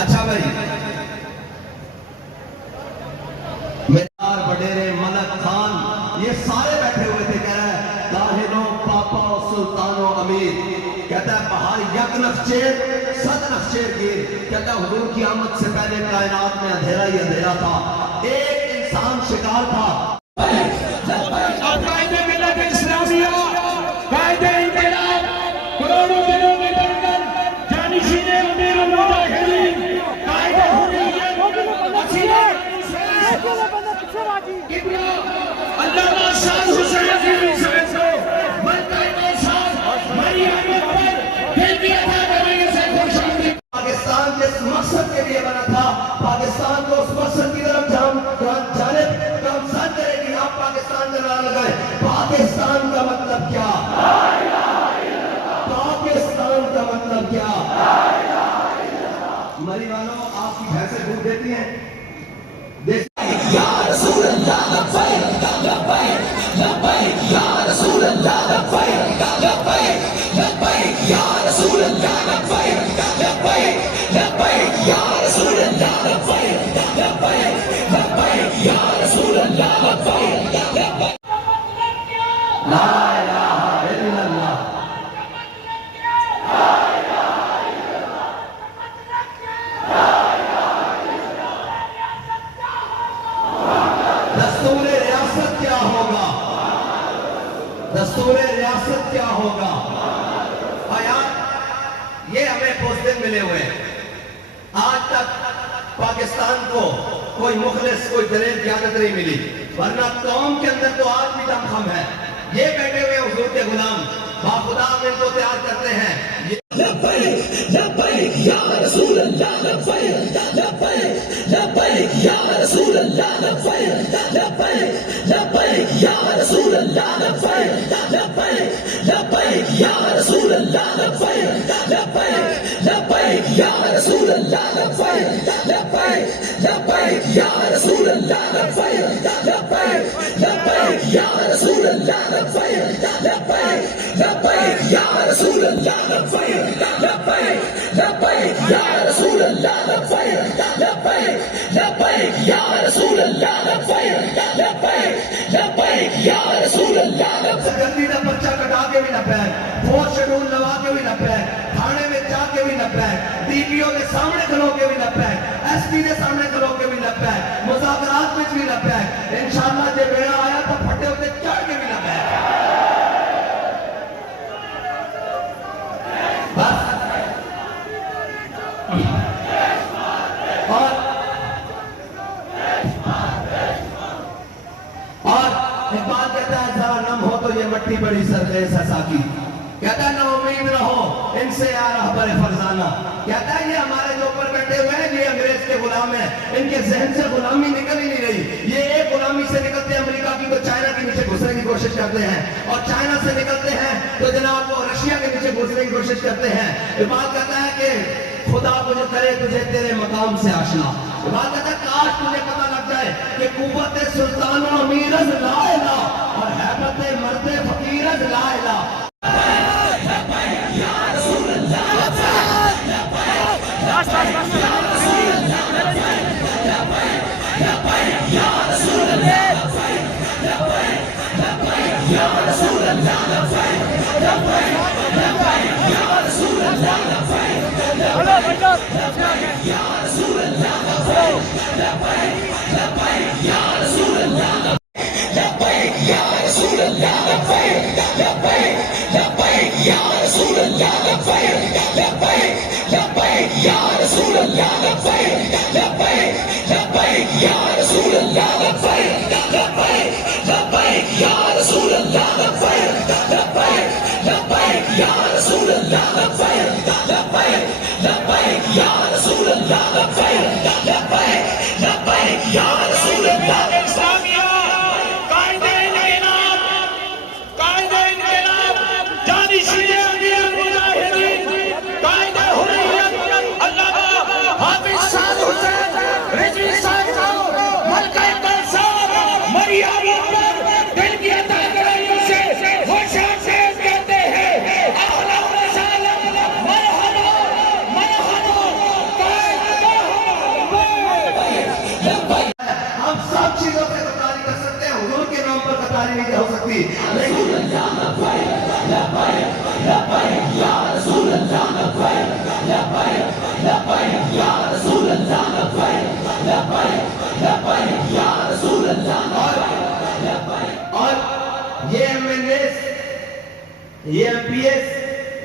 اچھا بھائی، مدار وڈیرے ملک خان یہ سارے بیٹھے ہوئے تھے، کہہ رہا ہے داہنوں پاپا سلطان و امیر، کہتا ہے بہار یک نخچیر صد نخچیر گیر، کہتا ہے حضور کی آمد سے پہلے کائنات میں اندھیرا ہی اندھیرا تھا، ایک انسان شکار تھا۔ قائد ملت اسلامیہ، قائد انقلاب، کروڑوں دنوں کے درمیان جانشین امیر المجاہدین، قائد حریت، علامہ شاہ حسین عزیزی صاحب کو ملکہ انصاف ہماری آمد پر دل کی عطا کرنے سے خوش آمدید۔ پاکستان جس مقصد کے لیے بنا تھا، پاکستان کو اس مقصد کی طرف جانب گامزن کرے گی۔ آپ پاکستان کا نعرہ لگائیں، پاکستان کا مطلب کیا؟ پاکستان کا مطلب کیا؟ مری والوں آپ کی بھینسیں دودھ دیتی ہیں؟ یا رسول اللہ لبیک لبیک لبیک، یا رسول اللہ لبیک لبیک لبیک، یا رسول اللہ لبیک لبیک لبیک، یا رسول اللہ لبیک لبیک لبیک، یا رسول اللہ لبیک لبیک۔ لا الہ الا اللہ، دستور ریاست کیا ہوگا؟ دستور ریاست کیا ہوگا؟ آیات یہ ہمیں پوچھتے ملے ہوئے ہیں۔ آج تک پاکستان کو کوئی مخلص، کوئی دلیر قیادت نہیں ملی، ورنہ قوم کے اندر تو آج بھی دم خم ہے۔ یہ بیٹھے ہوئے حضور کے غلام باخدا ہم ان کو تیار کرتے ہیں۔ لبیک لبیک یا رسول اللہ لبیک لبیک لبیک، یا رسول اللہ لبیک لبیک لبیک، یا رسول اللہ لبیک لبیک لبیک، یا رسول اللہ لبیک لبیک لبیک، یا رسول اللہ لبیک لبیک لبیک، یا رسول اللہ لبیک لبیک لبیک، یا رسول اللہ لبیک لبیک لبیک، یا رسول اللہ لبیک لبیک لبیک، یا رسول اللہ لبیک لبیک لبیک، یا رسول اللہ لبیک لبیک لبیک، یا رسول اللہ لبیک۔ جلدی نہ پرچہ کٹا کے بھی نہ پھینک، فورس شیڈول لگا کے بھی نہ پھینک، تھانے میں جا کے بھی نہ پھینک، ڈی پی او کے سامنے کھلو کے بھی نہ پھینک، ایس پی کے سامنے کھلو کے بھی نہ پھینک، مذاکرات میں بھی نہ پھینک، انشاءاللہ جب بیڑا آیا تو پھٹے ہوتے چڑھ کے بھی نہ پھینک۔ بس اور اقبال کہتا ہے ذرا نم ہو تو یہ مٹی بڑی سرخیز ہے ساقی، کہتا ہے نا امید رہو ان سے یا رہبر فرزانہ، کہتا ہے یہ ہمارے جو اوپر بیٹھے ہوئے ہیں یہ انگریز کے غلام ہیں، ان کے ذہن سے غلامی نکل ہی نہیں رہی، یہ ایک غلامی سے نکلتے ہیں امریکہ کی تو چائنا کے نیچے گھسنے کی کوشش کرتے ہیں، اور چائنا سے نکلتے ہیں تو جناب وہ رشیا کے نیچے گھسنے کی کوشش کرتے ہیں۔ اقبال کہتا ہے کہ خدا مجھے کرے تجھے تیرے مقام سے آشنا، اقبال کہتا ہے کاش تجھے پتہ لگ جائے کہ قوت سلطان و امیر از لا الہ اور حیبت مرد فقیر از لا الہ۔ اور یہ MNAs یہ MPs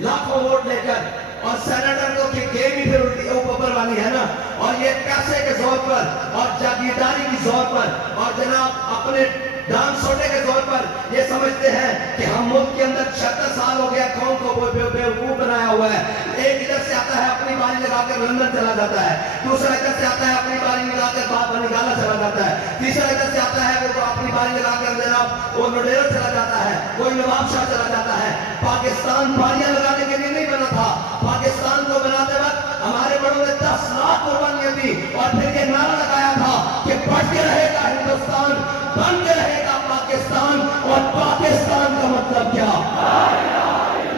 لاکھوں ووٹ لے کر اور سینیٹر کو کہ گیم ہی پھر الٹی اوپر والی ہے نا، اور یہ پیسے کے زور پر اور جاگیرداری کی زور پر اور جناب اپنے ڈان سوٹے کے زور پر یہ سمجھتے ہیں کہ ہم ملک کے اندر 76 سال ہو گیا قوم کو بیوقوف بنایا ہوا ہے۔ ایک ادھر سے آتا ہے اپنی باری لگا کر لندن چلا جاتا ہے، دوسرا ادھر سے آتا ہے اپنی باری لگا کر بات بنگالہ چلا جاتا ہے، تیسرا ادھر سے آتا ہے وہ اپنی باری لگا کر جناب وہ لڈیرا چلا جاتا ہے، کوئی نواب شاہ چلا جاتا ہے۔ پاکستان باریاں لگانے کے لیے نہیں بنا تھا، پاکستان کو بناتے وقت ہمارے بڑوں نے 10 لاکھ قربانیاں دی اور پھر یہ نعرہ لگایا تھا کہ بڑھ کے رہے گا ہندوستان، بن کے رہے گا پاکستان، اور پاکستان کا مطلب کیا؟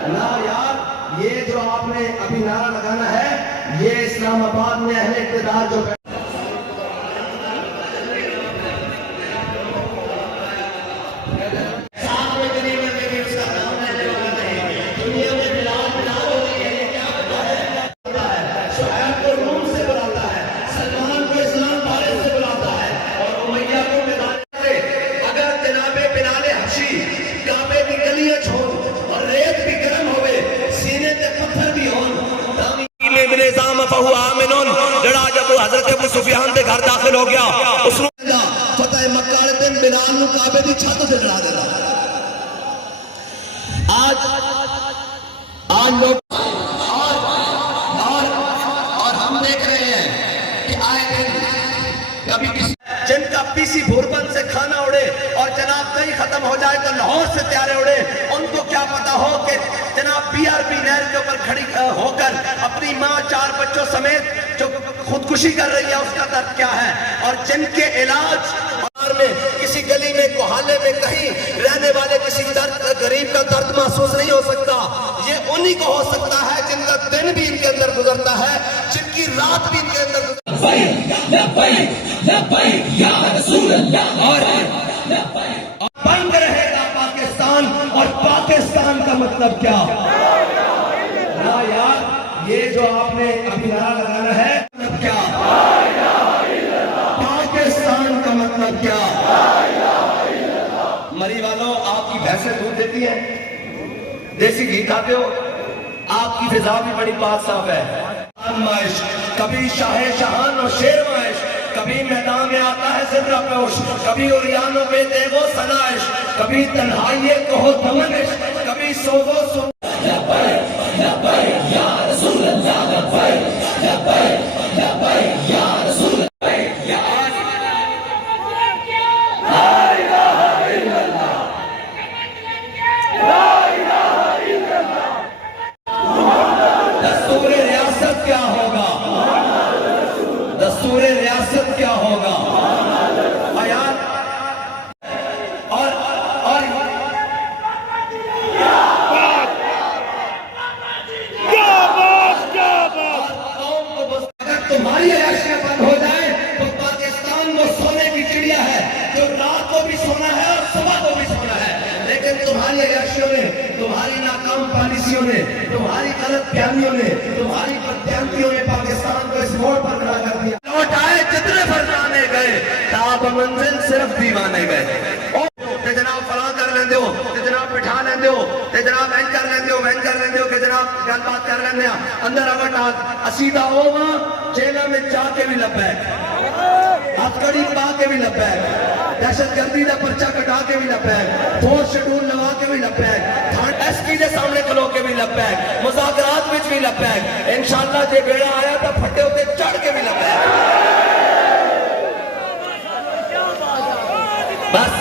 نا یار، یہ جو آپ نے ابھی نعرہ لگانا ہے یہ اسلام آباد میں اہل اقتدار جو حضرت ابو سفیان دے گھر داخل ہو گیا، اس نے فتح مکہ والے دن بلال نو کعبے دی چھت سے چڑھا دیتا۔ آج لوگ اور ہم دیکھ رہے ہیں کہ آئے دن کبھی کسی جن کا پی سی بھوربند سے کھانا اڑے اور جناب کہیں ختم ہو جائے تو لاہور سے تیارے اڑے، ان کو کیا پتا ہو کہ جناب پی آر پی نہر کے اوپر کھڑی ہو کر اپنی ماں 4 بچوں سمیت جو خودکشی کر رہی ہے اس کا درد کیا ہے، اور جن کے علاج میں کسی گلی میں کوہالے میں کہیں رہنے والے کسی غریب کا درد محسوس نہیں ہو سکتا، یہ انہی کو ہو سکتا ہے جن کا دن بھی ان کے اندر گزرتا ہے، جن کی رات بھی ان کے اندر اور بند رہے گا پاکستان، اور پاکستان کا مطلب کیا؟ نا یار، یہ جو آپ نے ابھی نعرہ لگانا ہے مطلب کیا؟ پاکستان کا مطلب کیا؟ مری والوں، آپ کی بھینسیں دودھ دیتی ہیں، دیسی گھی کھاتے ہو، آپ کی فضا بھی بڑی پاک صاف ہے۔ مائش کبھی شاہ شہان اور شیر مائش، کبھی میدان میں آتا ہے زندہ پوش، کبھی اوریانوں پہ دیگو سنائش، کبھی تنہائی کو دمنش، کبھی سوگو سو دستور ریاست کیا ہوگا؟ دستور ریاست کیا ہوگا؟ تمہاری عیاشیاں بند ہو جائے تو پاکستان وہ سونے کی چڑیا ہے جو رات کو بھی سونا ہے اور صبح کو بھی سونا ہے، لیکن تمہاری عیاشیوں نے، تمہاری ناکام پالیسیوں نے، تمہاری غلط بیانیوں نے، تمہاری بددیانتیوں نے پاکستان کو اس موڑ پر کھڑا کر دیا۔ لوٹ آئے جتنے فرزانے گئے، تاب منزل صرف دیوانے گئے۔ تے جناب فلاں کر لیندے ہو، تے جناب بٹھا لیندے ہو، تے جناب این کر لیندے ہو، وین کر لیندے ہو کہ جناب گل بات کر لیندے ہیں، اندر اگر اسیدہ ہوگا جیلہ میں جا کے بھی لبیک، ہتھکڑی پا کے بھی لبیک، دہشت گردی دا پرچہ کٹا کے بھی لبیک، فورس شیڈول لگا کے بھی لبیک، ایس پی دے سامنے کھلو کے بھی لبیک، مذاکرات وچ بھی لبیک، انشاءاللہ جے بیڑا آیا تو پھٹے ہوتے چڑھ کے بھی لبیک۔ بس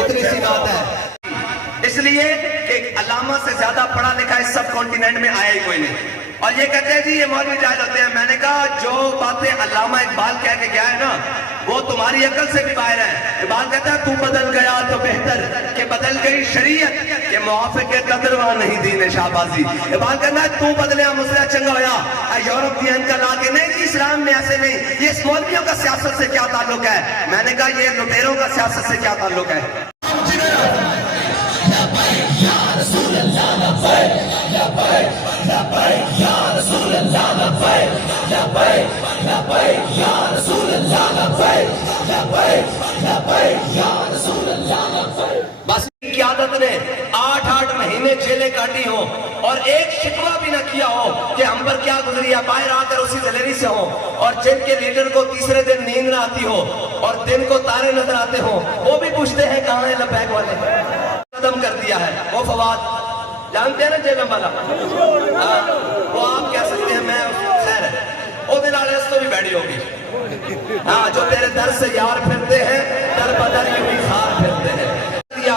اتنی سی بات ہے، اس لیے کہ علامہ سے زیادہ پڑھا لکھا اس سب کانٹیننٹ میں آیا ہی کوئی نہیں، اور یہ کہتے ہیں جی یہ مولوی جاہل ہوتے ہیں۔ میں نے کہا جو باتیں علامہ اقبال کہہ کے گیا ہے نا وہ تمہاری عقل سے بھی باہر ہے. اقبال کہتا ہے تو بدل گیا تو بہتر کہ بدل گئی شریعت کہ موافق قدروا نہیں دین شہبازی. اقبال کہتا ہے تو بدلیا مسئلہ چنگا ہویا یورپ دین کا لا کے. نہیں جی اسلام میں ایسے نہیں. یہ اس مولویوں کا سیاست سے کیا تعلق ہے؟ میں نے کہا یہ لٹیروں کا سیاست سے کیا تعلق ہے؟ بس کی عادت نے 8 مہینے جیلیں کاٹی ہوں اور ایک شکوہ بھی نہ کیا ہو کہ ہم پر کیا گزری ہے. باہر آ کر اسی دلیری سے ہوں اور جن کے لیڈر کو تیسرے دن نیند نہ آتی ہو اور دن کو تارے نظر آتے ہوں وہ بھی پوچھتے ہیں کہاں ہیں لبیک والے. ختم کر دیا ہے. وہ فواد جانتے ہیں نا جیلم والا, وہ آپ کہہ سکتے ہیں میں خیر ہے وہ دن آلے اس تو بھی بیٹھی ہوگی. ہاں جو تیرے در سے یار پھرتے ہیں در بدر یہ بھی خار پھرتے ہیں.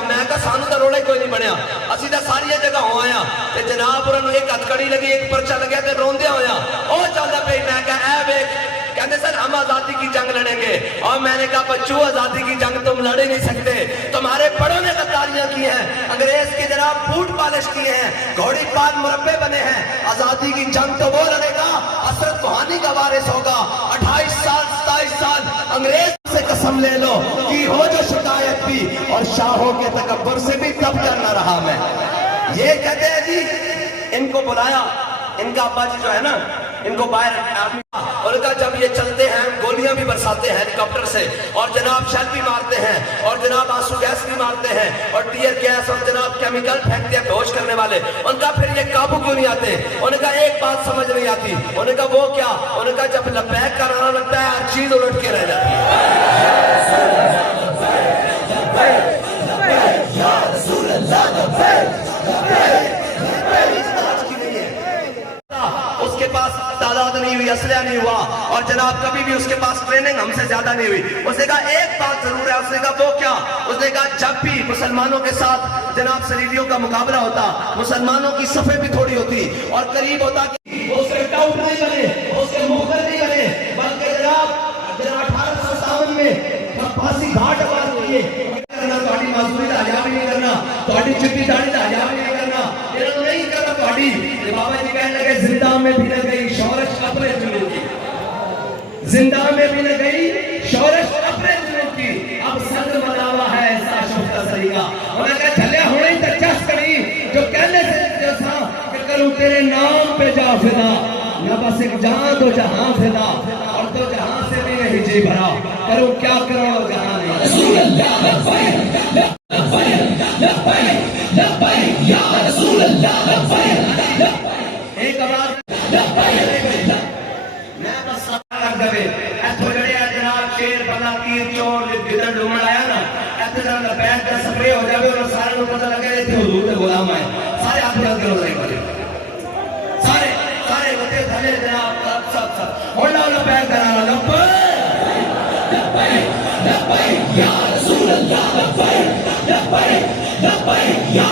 میں کہا سانو تا روڑے کوئی نہیں بنیا, اسی تا ساری جگہ ہو آیا تے جناب انہوں ایک ہتھکڑی لگی ایک پرچہ لگیا تے روندے ہویا او چلدا پئی. میں کہا اے بیک کہتے سر ہم آزادی کی جنگ لڑیں گے. اور میں نے کہا بچوں آزادی کی جنگ تم لڑ نہیں سکتے, تمہارے بڑوں نے غداریاں کی ہیں, انگریز کی جناب بوٹ پالش کیے ہیں, گھوڑی پال مربے بنے ہیں. آزادی کی جنگ تو وہ لڑے گا حسرت کوہانی کا وارث ہوگا. 28 سال 27 سال انگریز سے قسم لے لو کہ ہو جو شکایت بھی اور شاہوں کے تکبر سے بھی تب کرنا رہا میں. یہ کہتے ہیں جی ان کو بلایا, ان کا ابا جی جو ہے نا ان کو باہر آدمی اور کہا جب یہ چلتے ہیں گولیاں بھی برساتے ہیں ہیلی کاپٹر سے اور جناب شیل بھی مارتے ہیں اور جناب آنسو گیس بھی مارتے ہیں اور ٹیئر گیس اور جناب کیمیکل پھینکتے ہیں بہوش کرنے والے. ان کا پھر یہ قابو کیوں نہیں آتے؟ انہوں نے کہا ایک بات سمجھ نہیں آتی. انہوں نے کہا وہ کیا؟ انہوں نے کہا جب لبیک کا نعرہ لگتا ہے ہر چیز الٹ کے رہ جاتی اس کے پاس تعداد نہیں ہوئی, اسلحہ نہیں ہوا اور جناب کبھی بھی اس کے پاس ٹریننگ ہم سے زیادہ نہیں ہوئی. اس نے کہا ایک بات ضرور ہے. اس نے کہا وہ کیا؟ اس نے کہا جب بھی مسلمانوں کے ساتھ جناب صلیبیوں کا مقابلہ ہوتا مسلمانوں کی صفیں بھی تھوڑی ہوتی اور قریب ہوتا کہ اس کے ٹاؤٹ نہیں بنے, اس کے مخبر نہیں بنے, بلکہ جناب 1857 میں پھانسی گھاٹ آباد کیے تھوڑی معذوری کا حجاب نہیں کرنا, تھوڑی چٹی داڑھی کا حجاب نہیں کرنا, انہوں نے نہیں کرنا تھوڑی. بابا جی کہنے لگے زندہ میں بھی نہ گئی شورش اپنے جنوب کی, زندہ میں بھی نہ گئی شورش اپنے جنوب کی, اب صدر ملاوا ہے ایسا شفتہ سریگا. انہوں نے کہا چلے ہونے ہی تچس کری جو کہنے سے جیسا کہ کروں تیرے نام پہ جا فدا, نہ بس ایک جہاں تو جہاں فدا اور تو جہاں سے بھی نہیں جی بھرا, کروں کیا کروں اور جہاں نہیں. رسول اللہ لبیک لبیک لبیک لبیک یا رسول اللہ لبیک. ایک آواز میں بس ساتھ دبے ایتھو جڑے جناب شیر بنا تیر چور گدڑ ڈومن آیا نا ایتھے جناب لبیک کا سپرے ہو جاوے اور سارے لوگ پتہ لگے ایتھے حضور دے غلام آئے. سارے ہاتھ میں کے روزے کرے, سارے ہوتے تھلے جناب سب ہولا لبیک کرانا لبیک لبیک یا رسول اللہ لبیک لبیک لبیک یا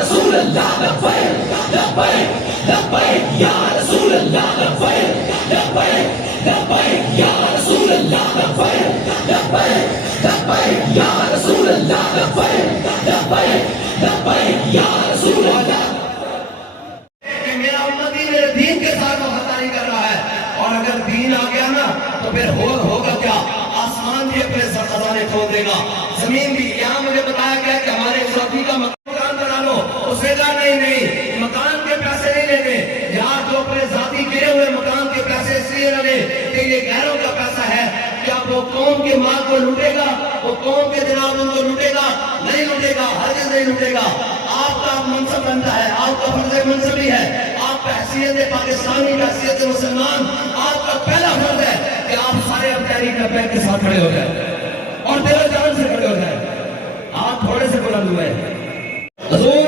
رسول اللہ لبیک لبیک لبیک یا رسول اللہ لبیک لبیک لبیک یا رسول اللہ لبیک لبیک لبیک یا رسول اللہ لبیک لبیک لبیک یا رسول اللہ. کہ میرا امتی میرے دین کے ساتھ وفاداری کر رہا ہے اور اگر دین آ گیا نا تو پھر ہوگا کیا؟ آسمان بھی اپنے خزانے کھول دے گا, زمین بھی. یہاں مجھے بتایا گیا کہ ہمارے ساتھی کا مکان بنا لو. اس نے کہا نہیں مکان کے پیسے نہیں لینے, یار جو اپنے ذاتی گرے ہوئے مکان کے پیسے اس لیے نہ لے کہ یہ غیروں کا پیسہ ہے. کیا وہ قوم کے مال کو لوٹے گا؟ وہ قوم کے جناب ان کو لوٹے گا؟ نہیں لوٹے گا, ہرگز نہیں لوٹے گا. آپ کا منصب بنتا ہے, آپ کا فرض منصبی ہے, آپ کا حیثیت پاکستانی کا حیثیت مسلمان آپ کا پہلا فرض ہے کہ آپ سارے اب تحریک لبیک کے ساتھ کھڑے ہو جائیں اور دل و جان سے کھڑے ہو جائیں. آپ تھوڑے سے بلند ہوئے. حضور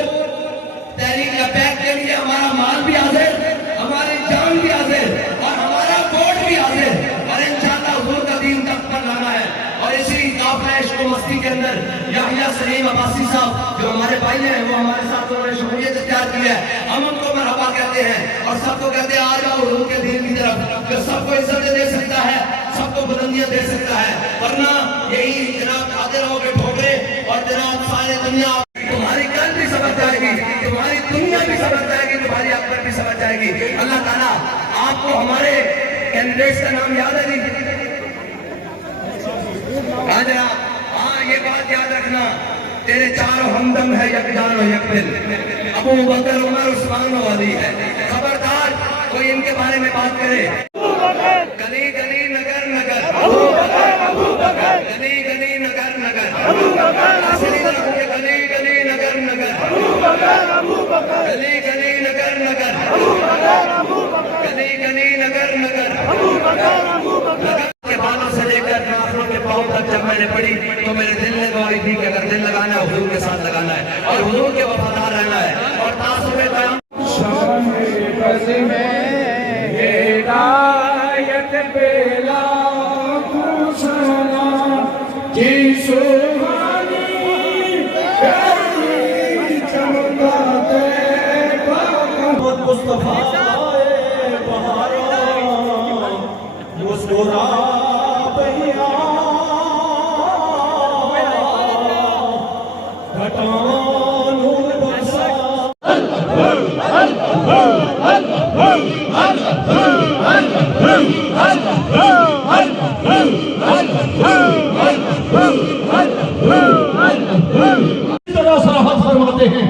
تحریک لبیک کے لیے ہمارا مال بھی حاضر, ہماری جان بھی حاضر اور ہمارا ووٹ بھی حاضر, اور انشاءاللہ حضور کا دین تک پر لانا ہے. اور اسی قافلہ عشق و مستی کے اندر یحییٰ سلیم عباسی صاحب جو ہمارے بھائی ہیں وہ ہمارے ساتھ انہوں نے شمولیت اختیار کی ہے. ہم ان کو مرحبا کہتے ہیں اور سب کو کہتے ہیں آ جاؤ حضور کے دین کی طرف جو سب کو عزت دے سکتا ہے, سب سب کو بلندیاں دے سکتا ہے، ورنہ یہی جناب کھاتے رہو گے ٹھوکرے اور جناب ساری دنیا تمہاری کل بھی سمجھ جائے گی، تمہاری دنیا بھی سمجھ جائے گی، تمہاری آخرت بھی سمجھ جائے گی۔ اللہ تعالیٰ آپ کو ہمارے کینڈیڈیٹس کا نام یاد ہے جی؟ ہاں جناب، ہاں یہ بات یاد رکھنا، تیرے چاروں ہمدم ہے یک جان و یک دل، ابو بکر عمر عثمان و علی ہے۔ خبردار کوئی ان کے بارے میں بات کرے، گلی گلی نگر نگر، گلی گلی نگر نگر، گلی گلی نگر نگر، گلی گلی نگر نگر، گلی گلی نگر نگر کے بالوں سے لے کر ناخنوں کے پاؤں تک جب میں نے پڑھی تو میرے دل نے گواہی دی کہ اگر دل لگانا ہے حضور کے ساتھ لگانا ہے اور حضور کے وفادار رہنا ہے۔ اور تعصب قیام شان بز میں ہدایت بلا خوشنا کی سبحانی گئی چمکاتے محمد مصطفیٰ بہارا مسکرا پہیا گھٹا نور برسا اس طرح صراحت فرماتے ہیں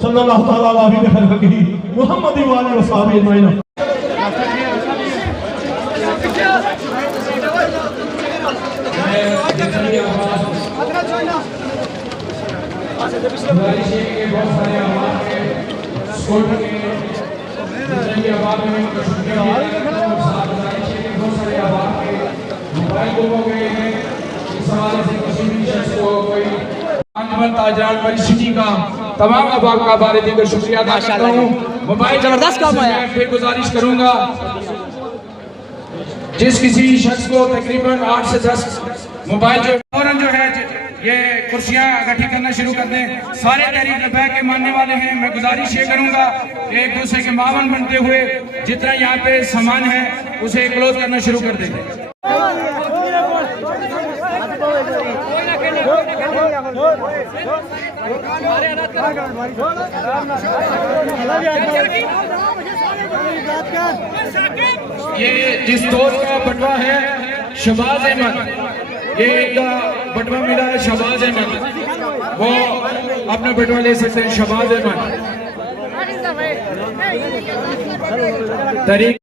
صلی اللہ تعالیٰ علیہ وسلم محمد والے و صحابہ اجمعین۔ تاجران بڑی سٹی کا تمام احباب کا بارے دیگر شکریہ ادا کرتا ہوں۔ موبائل زبردست کام ہے۔ میں پھر گزارش کروں گا جس کسی شخص کو تقریباً 8 سے 10 موبائل جو ہے یہ کرسیاں اکٹھی کرنا شروع کر دیں۔ سارے تحریک لبیک کے ماننے والے ہیں، میں گزارش یہ کروں گا کہ ایک دوسرے کے معاون بنتے ہوئے جتنا یہاں پہ سامان ہے اسے کلوز کرنا شروع کر دیں۔ یہ جس دوست کا بٹوا ہے شہباز احمد، یہ ان کا بٹوا ملا ہے شہباز احمد، وہ اپنا بٹوا لے سکتے ہیں۔ شہباز احمد تحریک